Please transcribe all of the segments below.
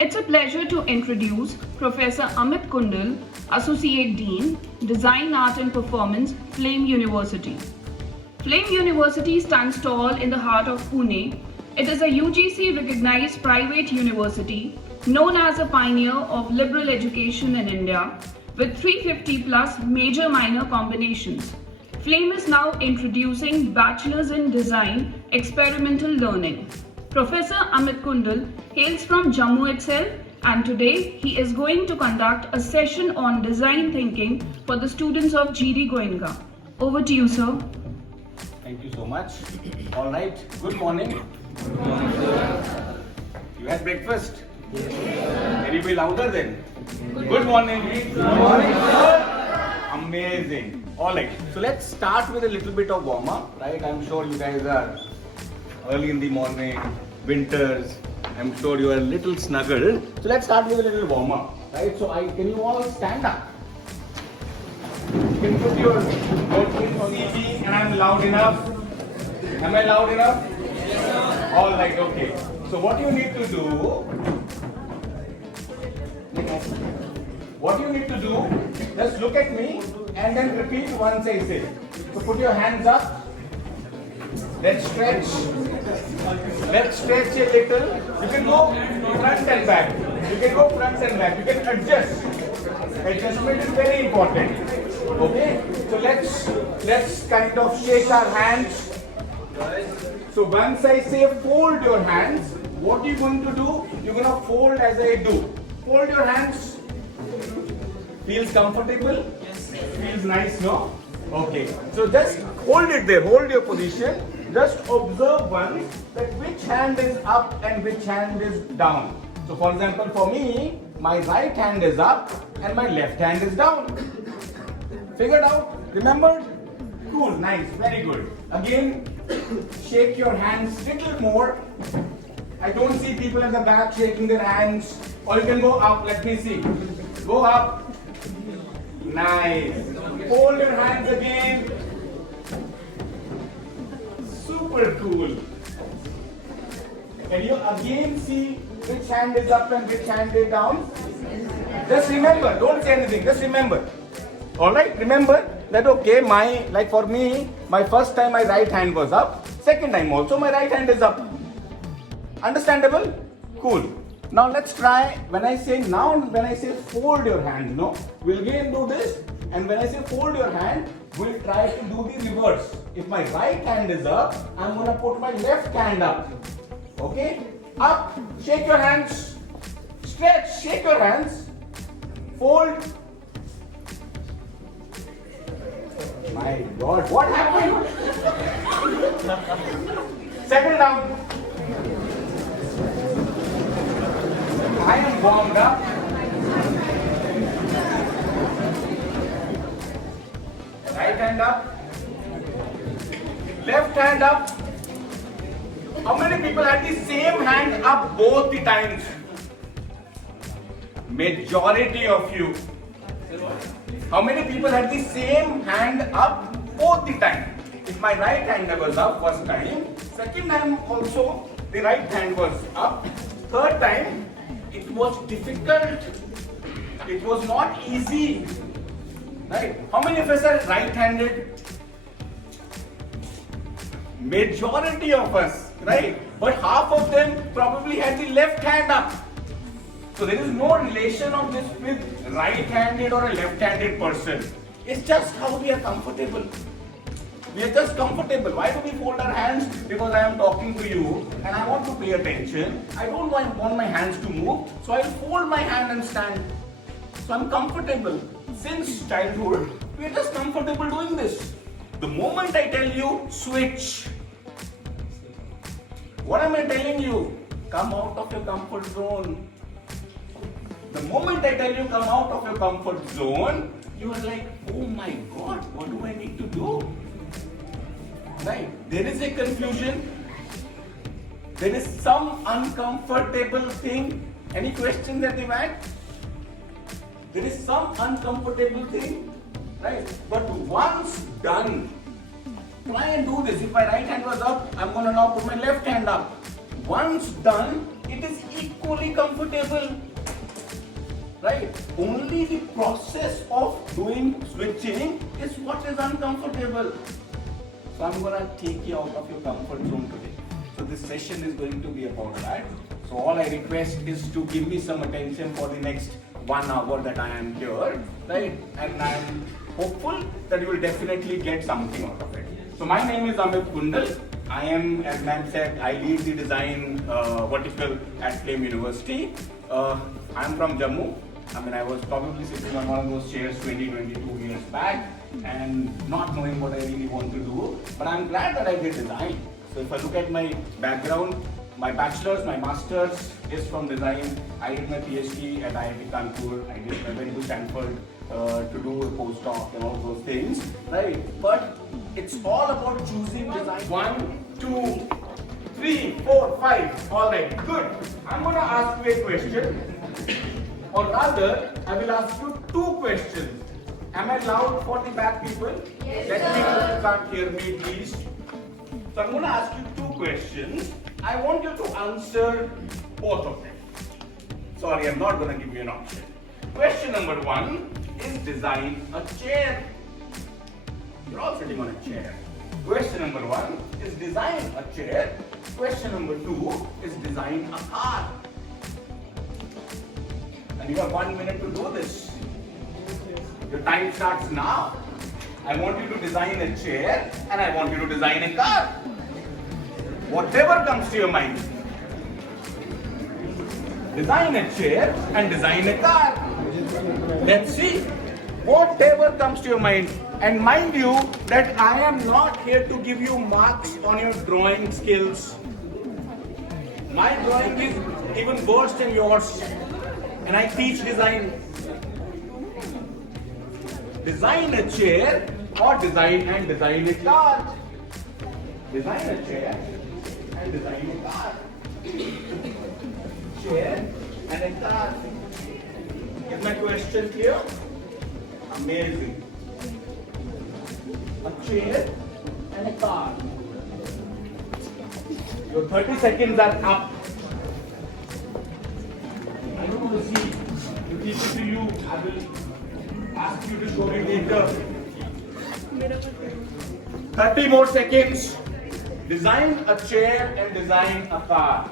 It's a pleasure to introduce Professor Amit Kundal, Associate Dean, Design, Art and Performance, Flame University. Flame University stands tall in the heart of Pune. It is a UGC recognized private university known as a pioneer of liberal education in India with 350 plus major minor combinations. Flame is now introducing Bachelor's in Design Experimental Learning. Professor Amit Kundal hails from Jammu itself, and today he is going to conduct a session on design thinking for the students of GD Goenka. Over to you, sir. Thank you so much. All right, good morning. Good morning, sir. You had breakfast? Yes. Can you be louder then? Good morning. Good morning, sir. Amazing. All right, so let's start with a little bit of warm up, right? I'm sure you guys are early in the morning, winters. I'm sure you are a little snuggled. So let's start with a little warm up, right? So can you all stand up? You can put your notebook on easy, and I'm loud enough. Am I loud enough? Yes, sir. All right, okay. So what you need to do, just look at me and then repeat once I say. So put your hands up. Let's stretch. Let's stretch a little. You can go front and back. You can go front and back. You can adjust. Adjustment is very important. Okay? So let's kind of shake our hands. So once I say fold your hands, what you're going to do? You're going to fold as I do. Fold your hands. Feels comfortable? Yes. Feels nice, no? Okay. So just hold it there. Hold your position. Just observe once that which hand is up and which hand is down. So for example, for me, my right hand is up and my left hand is down. Figured out? Remembered? Cool, nice, very good. Again, shake your hands little more. I don't see people at the back shaking their hands. Or you can go up, let me see. Go up. Nice. Hold your hands again. Super cool. Can you again see which hand is up and which hand is down? Just remember, don't say anything, just remember. Alright, remember that okay, for me, my first time my right hand was up, second time also my right hand is up. Understandable? Cool. Now let's try, when I say fold your hand, no? We'll again do this, and when I say fold your hand, we'll try to do the reverse. If my right hand is up, I'm going to put my left hand up. Okay? Up, shake your hands, stretch, shake your hands, fold. My God, what happened? Settle down. I am warmed up. Right hand up. Left hand up. How many people had the same hand up both the times? Majority of you. How many people had the same hand up both the time? If my right hand was up first time, second time also the right hand was up, third time it was difficult. It was not easy. Right? How many of us are right-handed? Majority of us, right? But half of them probably had the left hand up. So there is no relation of this with right-handed or a left-handed person. It's just how we are comfortable. We are just comfortable. Why do we fold our hands? Because I am talking to you and I want to pay attention. I don't want my hands to move. So I'll fold my hand and stand. So I'm comfortable. Since childhood, we are just comfortable doing this. The moment I tell you, switch. What am I telling you? Come out of your comfort zone. The moment I tell you come out of your comfort zone, you are like, oh my God, what do I need to do? Right? There is a confusion. There is some uncomfortable thing. Any questions that you've had? There is some uncomfortable thing, right? But once done, try and do this. If my right hand was up, I'm going to now put my left hand up. Once done, it is equal fully comfortable. Right? Only the process of doing switching is what is uncomfortable. So I'm going to take you out of your comfort zone today. So this session is going to be about that. So all I request is to give me some attention for the next 1 hour that I am here, right? And I am hopeful that you will definitely get something out of it. So my name is Amit Kundal. I am, as ma'am said, I lead the design vertical at Flame University. I am from Jammu. I was probably sitting on one of those chairs 22 years back and not knowing what I really want to do. But I'm glad that I did design. So if I look at my background, my bachelor's, my master's is from design. I did my PhD at IIT Kanpur. I went to Stanford to do a postdoc and all those things, right? But it's all about choosing design. 1, 2, 3, 4, 5. All right, good. I'm going to ask you a question. Or rather, I will ask you 2 questions. Am I loud for the back people? Yes, let me know if you can't hear me, please. So I'm going to ask you 2 questions. I want you to answer both of them. Sorry, I'm not going to give you an option. Question number 1 is design a chair. You're all sitting on a chair. Question number 1 is design a chair. Question number 2 is design a car. And you have 1 minute to do this. Your time starts now. I want you to design a chair and I want you to design a car. Whatever comes to your mind. Design a chair and design a car. Let's see. Whatever comes to your mind. And mind you that I am not here to give you marks on your drawing skills. My drawing is even worse than yours. And I teach design. Design a chair or design a car. Design a chair and design a car. Chair and a car. Is my question clear? Amazing. A chair and a car. Your 30 seconds are up. I don't want to see. To keep it to you, I will ask you to show me later. 30 more seconds. Design a chair and design a car.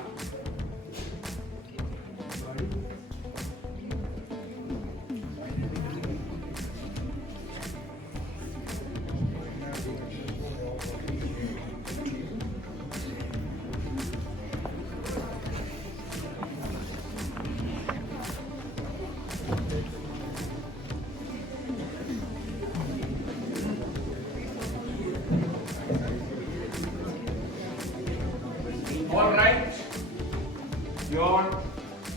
All right, your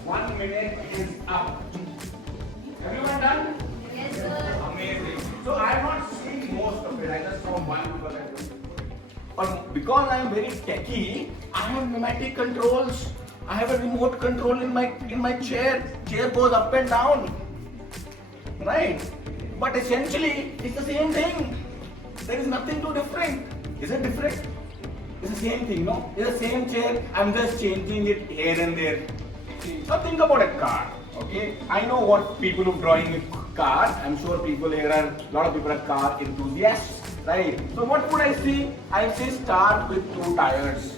1 minute is up. Everyone done? Yes, sir. Amazing. So I have not seen most of it. I just saw one but because I am very techy, I have pneumatic controls. I have a remote control in my chair. Chair goes up and down. Right? But essentially, it's the same thing. There is nothing too different. Is it different? It's the same thing, no? It's the same chair. I'm just changing it here and there. So think about a car. Okay? I know what people who are drawing a car. I'm sure people here are, a lot of people are car enthusiasts. Right? So what would I see? I say start with 2 tires.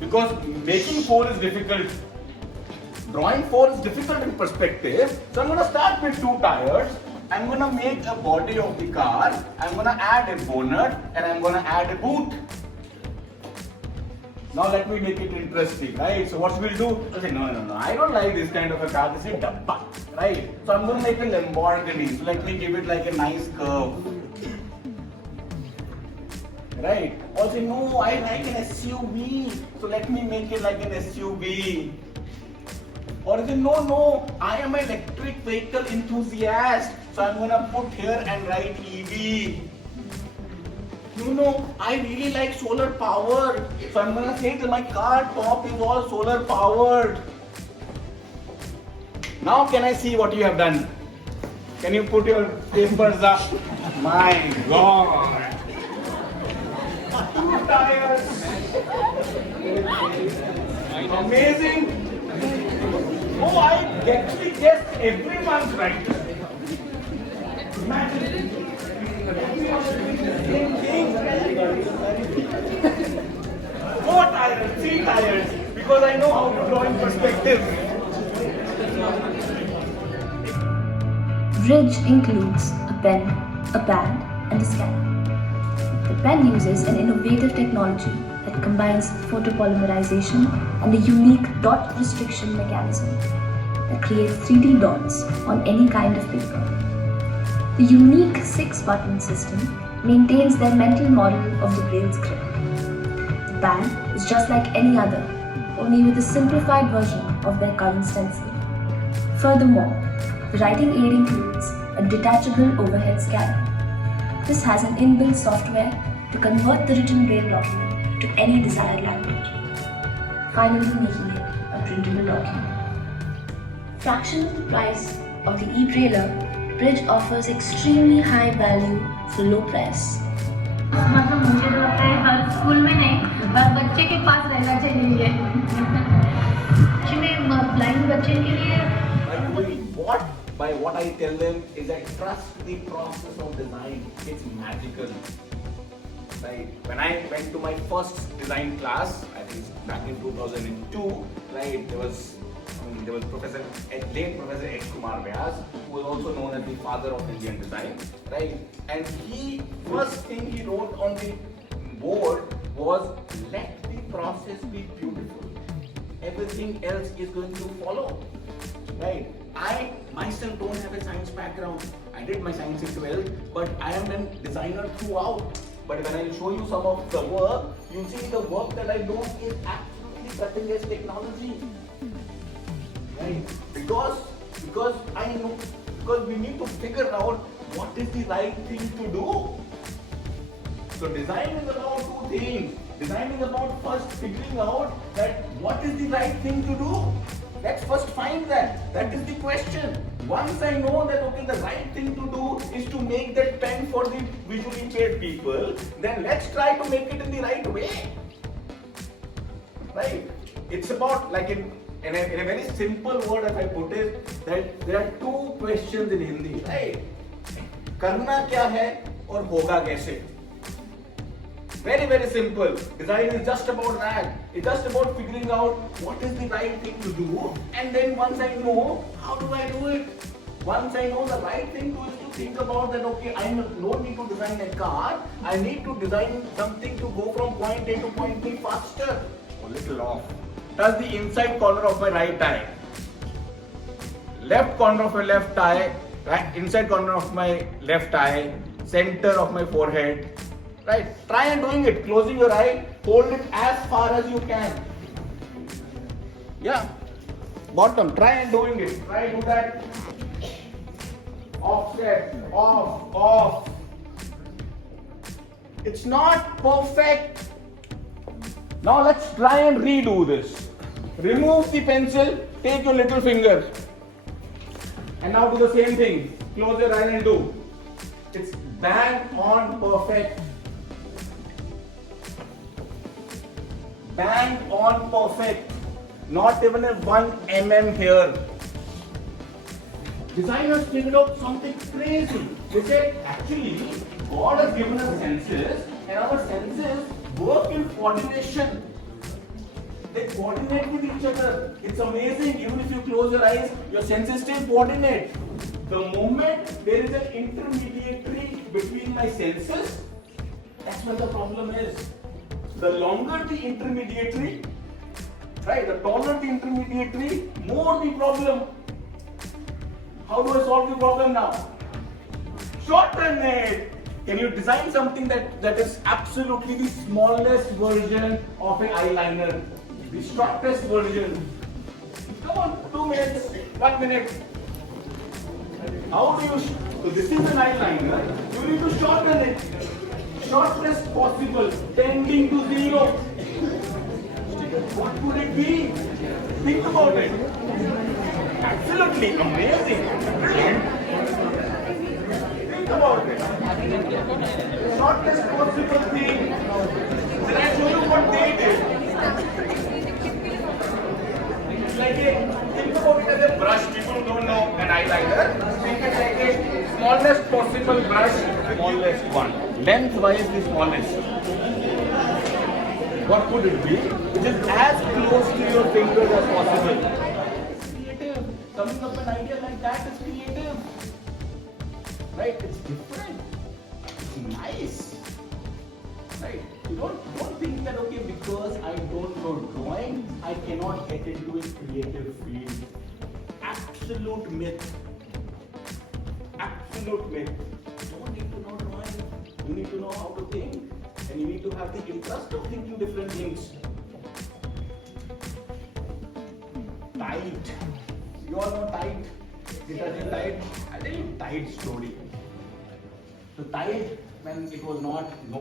Because making 4 is difficult. Drawing 4 is difficult in perspective. So I'm going to start with 2 tires. I'm going to make a body of the car. I'm going to add a bonnet and I'm going to add a boot. Now let me make it interesting, right? So what we'll do, I'll say, no, I don't like this kind of a car, this is a dabba, right? So I'm going to make a Lamborghini, so let me give it like a nice curve. Right? Or say, no, I like an SUV, so let me make it like an SUV. Or say, no, I am an electric vehicle enthusiast, so I'm going to put here and write EV. No, I really like solar power. So I'm going to say that my car top is all solar powered. Now can I see what you have done? Can you put your papers up? My God. 2 tires. Amazing. Oh, I actually guessed everyone's right. Imagine. Same thing. 4 tires, 3 tires, because I know how to draw in perspective. Bridge includes a pen, a pad, and a scanner. The pen uses an innovative technology that combines photopolymerization and a unique dot restriction mechanism that creates 3D dots on any kind of paper. The unique 6-button system maintains their mental model of the braille's grip. The pad is just like any other, only with a simplified version of their current stencil. Furthermore, the writing aid includes a detachable overhead scanner. This has an inbuilt software to convert the written braille document to any desired language, finally making it a printable document. Fraction of the price of the e-brailer, Bridge offers extremely high value for low price. मतलब मुझे तो लगता है हर school में नहीं पर बच्चे के पास रहना चाहिए एक्चुअली ब्लाइंड बच्चे के लिए By what I tell them is that trust the process of design. It's magical. Right? When I went to my first design class, I think back in 2002, right, there was late Professor H. Kumar Vyas, who was also known as the father of Indian design, right? And first thing he wrote on the board was, let the process be beautiful. Everything else is going to follow, right? I myself don't have a science background. I did my science in 12th, but I am a designer throughout. But when I show you some of the work, you see the work that I do is absolutely cutting edge technology. Right? Because I know, because we need to figure out what is the right thing to do. So design is about two things. Design is about first figuring out that what is the right thing to do. Let's first find that. That is the question. Once I know that okay, the right thing to do is to make that pen for the visually impaired people, then let's try to make it in the right way. Right? It's about, like in a very simple word, if I put it, that there are two questions in Hindi. Right? Karna kya hai aur hoga kaise? Very, very simple. Design is just about that. It's just about figuring out what is the right thing to do, and then once I know, how do I do it? Once I know the right thing to is to think about that, okay, I don't need to design a car, I need to design something to go from point A to point B faster. A little off. Touch the inside corner of my right eye. Left corner of my left eye, right, inside corner of my left eye, center of my forehead. Right? Try and doing it. Closing your eye, hold it as far as you can. Yeah. Bottom. Try and doing it. Try do that. Offset. Off. It's not perfect. Now let's try and redo this. Remove the pencil. Take your little finger. And now do the same thing. Close your eye and do. It's bang on perfect. Bang on perfect. Not even a 1 mm here. Designers figured out something crazy. They said, actually, God has given us senses, and our senses work in coordination. They coordinate with each other. It's amazing. Even if you close your eyes, your senses still coordinate. The moment there is an intermediary between my senses, that's where the problem is. The longer the intermediary, right, the taller the intermediary, more the problem. How do I solve the problem now? Shorten it. Can you design something that is absolutely the smallest version of an eyeliner? The shortest version. Come on, 2 minutes, 1 minute. How do you, so this is an eyeliner, you need to shorten it. Shortest possible, tending to 0. What would it be? Think about it. Absolutely amazing. Brilliant. Think about it. Shortest possible thing. Then I show you what they did. It's like think about it as a brush. People who don't know an eyeliner, think it like a smallest possible brush, smallest one. Lengthwise the smallest. What could it be? Which is as close to your fingers as possible. Creative. Coming up an idea like that is creative. Right? It's different. It's nice. Right? You don't think that okay, because I don't know drawing, I cannot get into a creative field. Absolute myth. Absolute myth. You don't need to know drawing. You need to know how to think. And you need to have the interest of thinking different things. Tide. You all know Tide? Detergent Tide? I'll tell you Tide story. So Tide, when it was not known